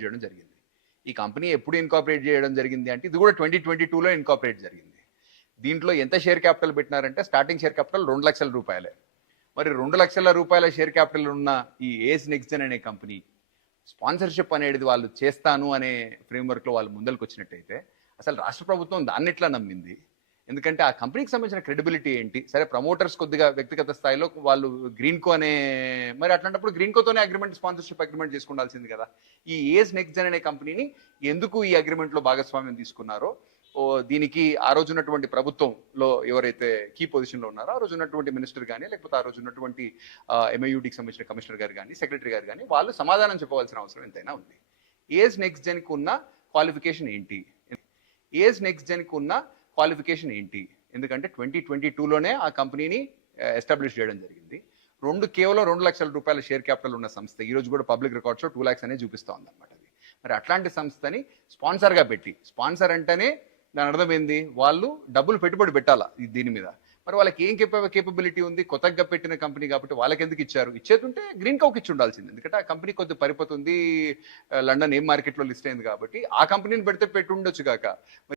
చేయడం జరిగింది. ఈ కంపెనీ ఎప్పుడు ఇన్కార్పొరేట్ చేయడం జరిగింది అంటే ఇది కూడా 2022లో ఇన్కార్పొరేట్ జరిగింది. దీంట్లో ఎంత షేర్ క్యాపిటల్ పెట్టినారంటే స్టార్టింగ్ షేర్ క్యాపిటల్ 2 లక్షల రూపాయలే. మరి 2 లక్షల రూపాయల షేర్ క్యాపిటల్ ఉన్న ఈ ఏస్ నెక్స్ట్ జెన్ అనే కంపెనీ స్పాన్సర్షిప్ అనేది వాళ్ళు చేస్తాను అనే ఫ్రేమ్వర్క్లో వాళ్ళు ముందరికి వచ్చినట్టయితే అసలు రాష్ట్ర ప్రభుత్వం దాన్ని ఎట్లా నమ్మింది? ఎందుకంటే ఆ కంపెనీకి సంబంధించిన క్రెడిబిలిటీ ఏంటి? సరే ప్రమోటర్స్ కొద్దిగా వ్యక్తిగత స్థాయిలో వాళ్ళు గ్రీన్కో అనే మరి అట్లాంటప్పుడు గ్రీన్కోతోనే అగ్రిమెంట్ స్పాన్సర్షిప్ అగ్రిమెంట్ చేసుకుండాల్సింది కదా. ఈ ఏస్ నెక్స్ట్ జెన్ అనే కంపెనీని ఎందుకు ఈ అగ్రిమెంట్లో భాగస్వామ్యం తీసుకున్నారో దీనికి ఆ రోజు ఉన్నటువంటి ప్రభుత్వంలో ఎవరైతే కీ పొజిషన్లో ఉన్నారో ఆ రోజు ఉన్నటువంటి మినిస్టర్ కానీ లేకపోతే ఆ రోజు ఉన్నటువంటి ఎంఐయూటీకి సంబంధించిన కమిషనర్ గారు కానీ సెక్రటరీ గారు కానీ వాళ్ళు సమాధానం చెప్పవలసిన అవసరం ఎంతైనా ఉంది. ఏస్ నెక్స్ట్ జెన్కి ఉన్న క్వాలిఫికేషన్ ఏంటి? ఏస్ నెక్స్ట్ జెన్కి ఉన్న క్వాలిఫికేషన్ ఏంటి? ఎందుకంటే 2022లోనే ఆ కంపెనీని ఎస్టాబ్లిష్ చేయడం జరిగింది. కేవలం 2 లక్షల రూపాయల షేర్ క్యాపిటల్ ఉన్న సంస్థ ఈ రోజు కూడా పబ్లిక్ రికార్డ్స్లో 2 lakhs అనే చూపిస్తూ ఉందన్నమాట. అది మరి అట్లాంటి సంస్థని స్పాన్సర్గా పెట్టి, స్పాన్సర్ అంటేనే దాని అర్థం ఏంది? వాళ్ళు డబ్బులు పెట్టుబడి పెట్టాలా దీని మీద. మరి వాళ్ళకి ఏం కేపబిలిటీ ఉంది? కొత్తగా పెట్టిన కంపెనీ కాబట్టి వాళ్ళకి ఎందుకు ఇచ్చారు? ఇచ్చేతుంటే గ్రీన్ కౌకి ఇచ్చి ఉండాల్సింది. ఎందుకంటే ఆ కంపెనీ కొద్ది పరిపతి ఉంది, లండన్ ఏం మార్కెట్లో లిస్ట్ అయింది కాబట్టి ఆ కంపెనీని పెడితే పెట్టి ఉండొచ్చు కాక